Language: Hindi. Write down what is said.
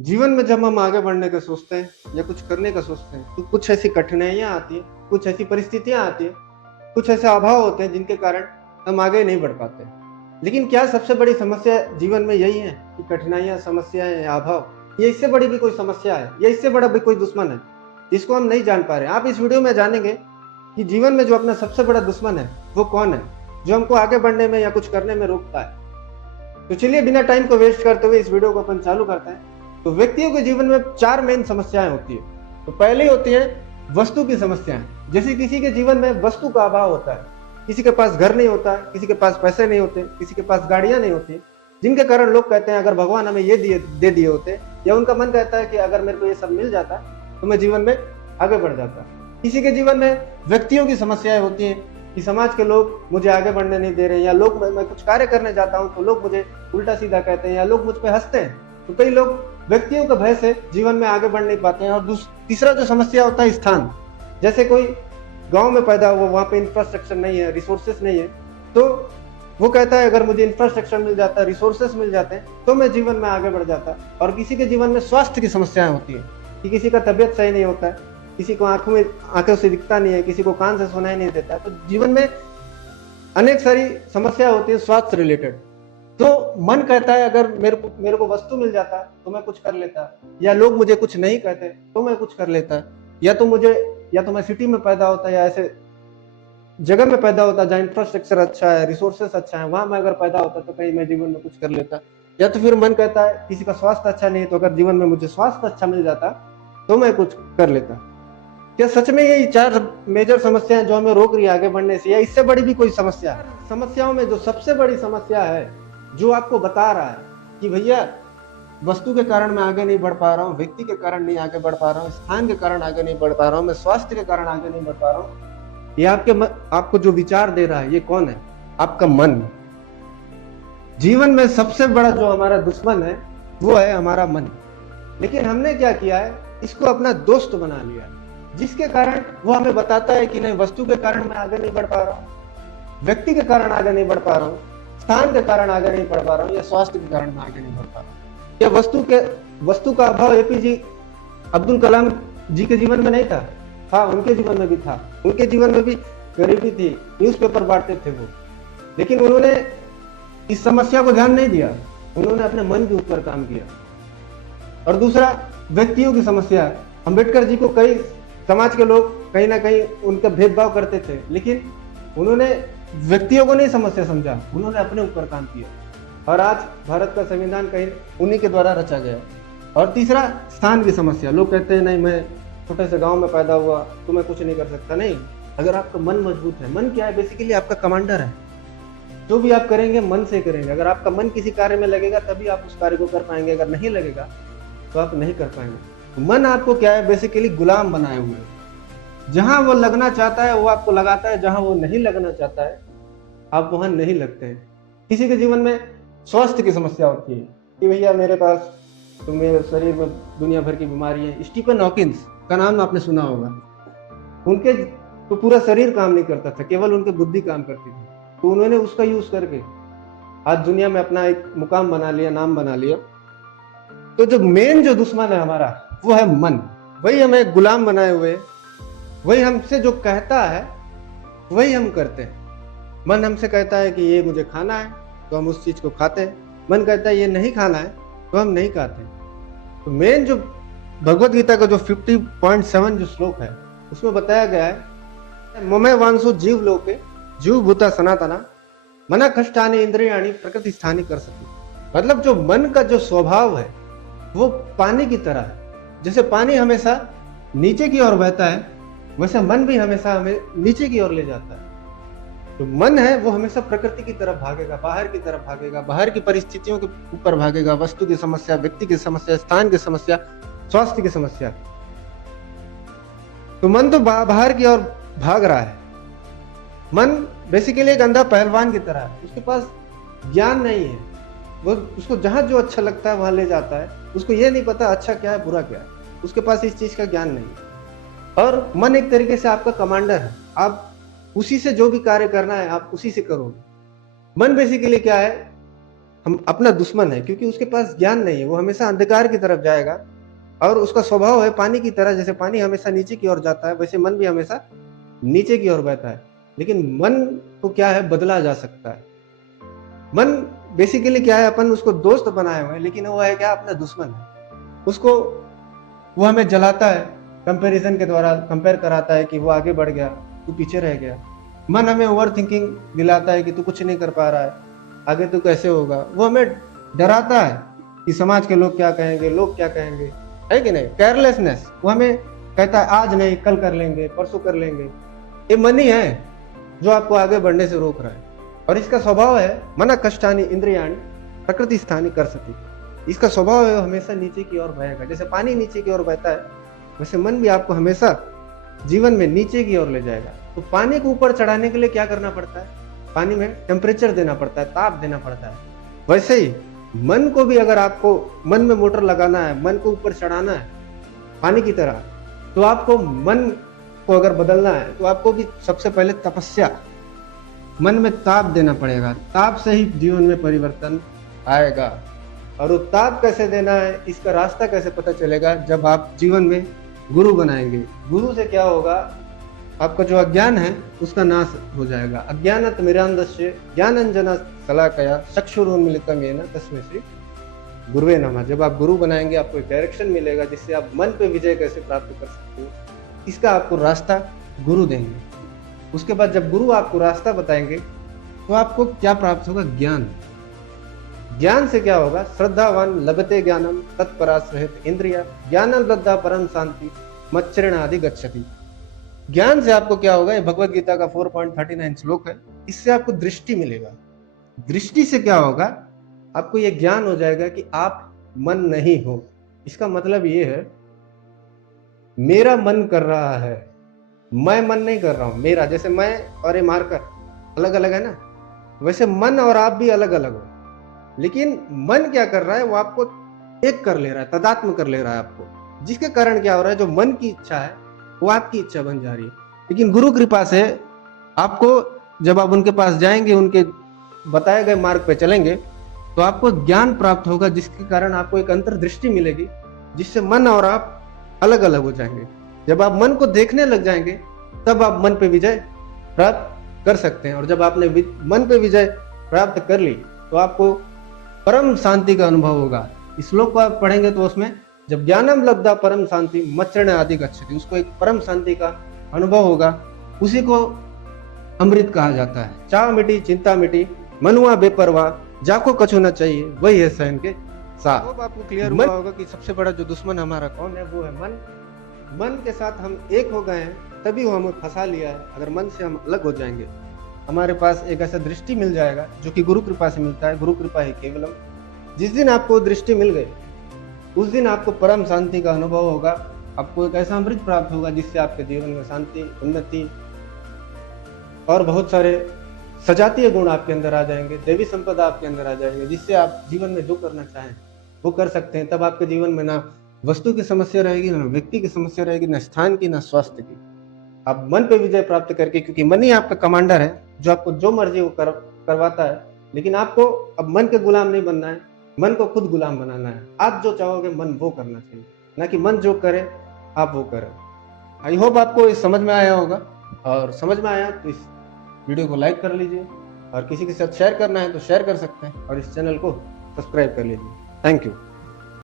जीवन में जब हम आगे बढ़ने का सोचते हैं या कुछ करने का सोचते हैं तो कुछ ऐसी कठिनाइयां आती हैं, कुछ ऐसी परिस्थितियां आती हैं, कुछ ऐसे अभाव होते हैं जिनके कारण हम आगे नहीं बढ़ पाते। लेकिन क्या सबसे बड़ी समस्या जीवन में यही है कि कठिनाइयां, समस्याएं या अभाव, ये इससे बड़ी भी कोई समस्या है या इससे बड़ा भी कोई दुश्मन है जिसको हम नहीं जान पा रहे हैं? आप इस वीडियो में जानेंगे कि जीवन में जो अपना सबसे बड़ा दुश्मन है वो कौन है, जो हमको आगे बढ़ने में या कुछ करने में रोकता है। तो चलिए बिना टाइम को वेस्ट करते हुए इस वीडियो को अपन चालू करते हैं। तो व्यक्तियों के जीवन में चार मेन समस्याएं होती है। तो पहले होती है वस्तु की समस्याएं। जैसे किसी के जीवन में वस्तु का अभाव होता है, किसी के पास घर नहीं होता है, किसी के पास पैसे नहीं होते, किसी के पास गाड़ियां नहीं होती, जिनके कारण लोग कहते हैं अगर भगवान हमें ये दे दिए होते, या उनका मन कहता है कि अगर मेरे को ये सब मिल जाता तो मैं जीवन में आगे बढ़ जाता। किसी के जीवन में व्यक्तियों की समस्याएं होती हैं कि समाज के लोग मुझे आगे बढ़ने नहीं दे रहे, या लोग मैं कुछ कार्य करने जाता हूं तो लोग मुझे उल्टा सीधा कहते हैं या लोग मुझ पर हंसते हैं। तो कई लोग व्यक्तियों के भय से जीवन में आगे बढ़ नहीं पाते हैं। और तीसरा जो समस्या होता है स्थान। जैसे कोई गांव में पैदा हुआ, वहां पे इंफ्रास्ट्रक्चर नहीं है, रिसोर्सेस नहीं है, तो वो कहता है अगर मुझे इंफ्रास्ट्रक्चर मिल जाता, रिसोर्सेस मिल जाते हैं तो मैं जीवन में आगे बढ़ जाता। और किसी के जीवन में स्वास्थ्य की समस्याएं होती है कि किसी का तबियत सही नहीं होता है, किसी को आंखों से दिखता नहीं है, किसी को कान से सुनाई नहीं देता है। तो जीवन में अनेक सारी समस्या होती है स्वास्थ्य रिलेटेड। तो मन कहता है अगर मेरे को वस्तु मिल जाता तो मैं कुछ कर लेता, या लोग मुझे कुछ नहीं कहते तो मैं कुछ कर लेता, या तो मैं सिटी में पैदा होता या ऐसे जगह में पैदा होता जहाँ इंफ्रास्ट्रक्चर अच्छा है, रिसोर्सेस अच्छा है, वहां मैं अगर पैदा होता तो कहीं मैं जीवन में कुछ कर लेता। या तो फिर मन कहता है किसी का स्वास्थ्य अच्छा नहीं है, तो अगर जीवन में मुझे स्वास्थ्य अच्छा मिल जाता तो मैं कुछ कर लेता। क्या सच में यही चार मेजर समस्याएं जो हमें रोक रही है आगे बढ़ने से, या इससे बड़ी भी कोई समस्या है? समस्याओं में जो सबसे बड़ी समस्या है, जो आपको बता रहा है कि भैया वस्तु के कारण मैं आगे नहीं बढ़ पा रहा हूँ, व्यक्ति के कारण नहीं आगे बढ़ पा रहा हूँ, स्थान के कारण आगे नहीं बढ़ पा रहा हूँ, मैं स्वास्थ्य के कारण आगे नहीं बढ़ पा रहा हूँ, ये आपको जो विचार दे रहा है ये कौन है? आपका मन। जीवन में सबसे बड़ा जो हमारा दुश्मन है वो है हमारा मन। लेकिन हमने क्या किया है, इसको अपना दोस्त बना लिया, जिसके कारण वो हमें बताता है कि नहीं, वस्तु के कारण मैं आगे नहीं बढ़ पा रहा हूँ, व्यक्ति के कारण आगे नहीं बढ़ पा रहा हूँ, स्थान के कारण आगे नहीं बढ़ पा रहा हूँ, या स्वास्थ्य के कारण मैं आगे नहीं बढ़ पा रहा हूँ। या वस्तु का अभाव एपीजे अब्दुल कलाम जी के जीवन में नहीं था? हाँ, उनके जीवन में भी था। उनके जीवन में भी गरीबी थी, न्यूज़पेपर बांटते थे वो, लेकिन उन्होंने इस समस्या को ध्यान नहीं दिया, उन्होंने अपने मन के ऊपर काम किया। और दूसरा व्यक्तियों की समस्या है। अम्बेडकर जी को कई समाज के लोग कहीं ना कहीं उनका भेदभाव करते थे, लेकिन उन्होंने व्यक्तियों को नहीं समस्या समझा, उन्होंने अपने ऊपर काम किया, और आज भारत का संविधान कहीं उन्हीं के द्वारा रचा गया। और तीसरा स्थान की समस्या। लोग कहते हैं नहीं, मैं छोटे से गांव में पैदा हुआ तो मैं कुछ नहीं कर सकता। नहीं, अगर आपका मन मजबूत है, मन क्या है, बेसिकली आपका कमांडर है। जो भी आप करेंगे मन से करेंगे। अगर आपका मन किसी कार्य में लगेगा तभी आप उस कार्य को कर पाएंगे, अगर नहीं लगेगा तो आप नहीं कर पाएंगे। तो मन आपको क्या है, बेसिकली गुलाम बनाए हुए है। जहां वो लगना चाहता है वो आपको लगाता है, जहां वो नहीं लगना चाहता है आप वहां नहीं लगते हैं। किसी के जीवन में स्वास्थ्य की समस्या होती है कि भैया मेरे पास तो मेरे शरीर में दुनिया भर की बीमारी है। स्टीफन हॉकिंस का नाम आपने सुना होगा। उनके तो पूरा शरीर काम नहीं करता था, केवल उनकी बुद्धि काम करती थी। तो उन्होंने उसका यूज करके आज दुनिया में अपना एक मुकाम बना लिया, नाम बना लिया। तो जो मेन जो दुश्मन है हमारा वो है मन। वही हमें गुलाम बनाए हुए, वही हमसे जो कहता है वही हम करते हैं। मन हमसे कहता है कि ये मुझे खाना है तो हम उस चीज को खाते हैं, मन कहता है ये नहीं खाना है तो हम नहीं खाते। तो मेन जो भगवत गीता का जो 50.7 जो श्लोक है उसमें बताया गया है, ममे वांसो जीव लोके जीव भूता सनातना मना कष्टानि इंद्रियाणि प्रकृति स्थानी कर सके। मतलब जो मन का जो स्वभाव है वो पानी की तरह है। जैसे पानी हमेशा नीचे की ओर बहता है, वैसे मन भी हमेशा हमें नीचे की ओर ले जाता है। जो मन है वो हमेशा प्रकृति की तरफ भागेगा, बाहर की तरफ भागेगा, बाहर की परिस्थितियों के ऊपर भागेगा, वस्तु की समस्या, व्यक्ति की समस्या, स्थान की समस्या, स्वास्थ्य की समस्या। तो मन तो बाहर की ओर भाग रहा है। मन बेसिकली एक अंधा पहलवान की तरह है, उसके पास ज्ञान नहीं है, वो उसको जहां जो अच्छा लगता है वहां ले जाता है। उसको ये नहीं पता अच्छा क्या है बुरा क्या है, उसके पास इस चीज का ज्ञान नहीं है। और मन एक तरीके से आपका कमांडर है, आप उसी से जो भी कार्य करना है आप उसी से करो। मन बेसिकली क्या है, हम अपना दुश्मन है, क्योंकि उसके पास ज्ञान नहीं है, वो हमेशा अंधकार की तरफ जाएगा। और उसका स्वभाव है पानी की तरह, जैसे पानी हमेशा नीचे की ओर जाता है वैसे मन भी हमेशा नीचे की ओर बहता है। लेकिन मन को क्या है, बदला जा सकता है। मन बेसिकली क्या है, अपन उसको दोस्त बनाए हुए हैं, लेकिन वो है क्या, अपना दुश्मन है। उसको वो हमें जलाता है, कंपैरिजन के द्वारा कंपेयर कराता है कि वो आगे बढ़ गया, तू पीछे रह गया। मन हमें ओवर थिंकिंग दिलाता है कि तू कुछ नहीं कर पा रहा है, आगे तू कैसे होगा। वो हमें डराता है कि समाज के लोग क्या कहेंगे, लोग क्या कहेंगे, है कि नहीं। केयरलेसनेस, वो हमें कहता है आज नहीं कल कर लेंगे, परसों कर लेंगे। ये मन ही है जो आपको आगे बढ़ने से रोक रहा है। और इसका स्वभाव है मना कष्टानि इंद्रियाणि प्रकृति स्थानी कर सती। इसका स्वभाव है हमेशा नीचे की ओर बहेगा। जैसे पानी नीचे की ओर बहता है, वैसे मन भी आपको हमेशा जीवन में नीचे की ओर ले जाएगा। तो पानी को ऊपर चढ़ाने के लिए क्या करना पड़ता है, पानी में टेम्परेचर देना पड़ता है, ताप देना पड़ता है। वैसे ही मन को भी अगर आपको मन में मोटर लगाना है, मन को ऊपर चढ़ाना है पानी की तरह, तो आपको मन को अगर बदलना है तो आपको भी सबसे पहले तपस्या, मन में ताप देना पड़ेगा। ताप से ही जीवन में परिवर्तन आएगा। और वो ताप कैसे देना है, इसका रास्ता कैसे पता चलेगा, जब आप जीवन में गुरु बनाएंगे। गुरु से क्या होगा, आपका जो अज्ञान है उसका नाश हो जाएगा। अज्ञानत मिरांधस्य ज्ञानंजना शलाकया चक्षुरुन्मीलितं येन तस्मै श्री गुरुवे नमः। जब आप गुरु बनाएंगे, आपको एक डायरेक्शन मिलेगा जिससे आप मन पे विजय कैसे प्राप्त कर सकते हो, इसका आपको रास्ता गुरु देंगे। उसके बाद जब गुरु आपको रास्ता बताएंगे तो आपको क्या प्राप्त होगा, ज्ञान। ज्ञान से क्या होगा, श्रद्धावान लभते ज्ञानम तत्पराश्रहित इंद्रिया ज्ञानम लब्धा परम शांति मच्चरण आदि गच्छति। ज्ञान से आपको क्या होगा, ये भगवत गीता का 4.39 श्लोक है, इससे आपको दृष्टि मिलेगा। दृष्टि से क्या होगा, आपको ये ज्ञान हो जाएगा कि आप मन नहीं हो। इसका मतलब ये है, मेरा मन कर रहा है, मैं मन नहीं कर रहा हूं। मेरा, जैसे मैं और ये मार्कर अलग अलग है ना, वैसे मन और आप भी अलग अलग हो। लेकिन मन क्या कर रहा है, वो आपको एक कर ले रहा है, तदात्म कर ले रहा है आपको, जिसके कारण क्या हो रहा है, जो मन की इच्छा है वो आपकी इच्छा बन जा रही है। लेकिन गुरु कृपा से आपको, जब आप उनके पास जाएंगे, उनके बताए गए मार्ग पे चलेंगे, तो आपको ज्ञान प्राप्त होगा, जिसके कारण आपको एक अंतर्दृष्टि मिलेगी, जिससे मन और आप अलग अलग हो जाएंगे। जब आप मन को देखने लग जाएंगे, तब आप मन पे विजय प्राप्त कर सकते हैं। और जब आपने मन पे विजय प्राप्त कर ली, तो आपको परम शांति का अनुभव होगा। इस श्लोक को आप पढ़ेंगे तो उसमें जब ज्ञानम लब्धा परम शांति मच्चरण आदि गच्छति, उसको एक परम शांति का अनुभव होगा। उसी को अमृत कहा जाता है। चाह मिटी चिंता मिटी मनुआ बेपरवाह, जाको कछु न चाहिए वही है सहन के साथ। अब आपको क्लियर हुआ होगा कि सबसे बड़ा जो दुश्मन हमारा कौन है, वो है मन। मन के साथ हम एक हो गए हैं, तभी वो हमें फंसा लिया है। अगर मन से हम अलग हो जाएंगे, हमारे पास एक ऐसा दृष्टि मिल जाएगा जो कि गुरु कृपा से मिलता है। गुरु कृपा ही केवलम। जिस दिन आपको दृष्टि मिल गई, उस दिन आपको परम शांति का अनुभव होगा। आपको एक ऐसा अमृत प्राप्त होगा जिससे आपके जीवन में शांति, उन्नति और बहुत सारे सजातीय गुण आपके अंदर आ जाएंगे, देवी संपदा आपके अंदर आ जाएंगे, जिससे आप जीवन में जो करना चाहें वो कर सकते हैं। तब आपके जीवन में ना वस्तु की समस्या रहेगी, ना व्यक्ति की समस्या रहेगी, ना स्थान की, ना स्वास्थ्य की। आप मन पे विजय प्राप्त करके, क्योंकि मन ही आपका कमांडर है, जो आपको जो मर्जी वो करवाता है। लेकिन आपको अब मन के गुलाम नहीं बनना है, मन को खुद गुलाम बनाना है। आप जो चाहोगे मन वो करना चाहिए, ना कि मन जो करे आप वो करें। आई होप आपको इस समझ में आया होगा, और समझ में आया तो इस वीडियो को लाइक कर लीजिए, और किसी के साथ शेयर करना है तो शेयर कर सकते हैं, और इस चैनल को सब्सक्राइब कर लीजिए। Thank you.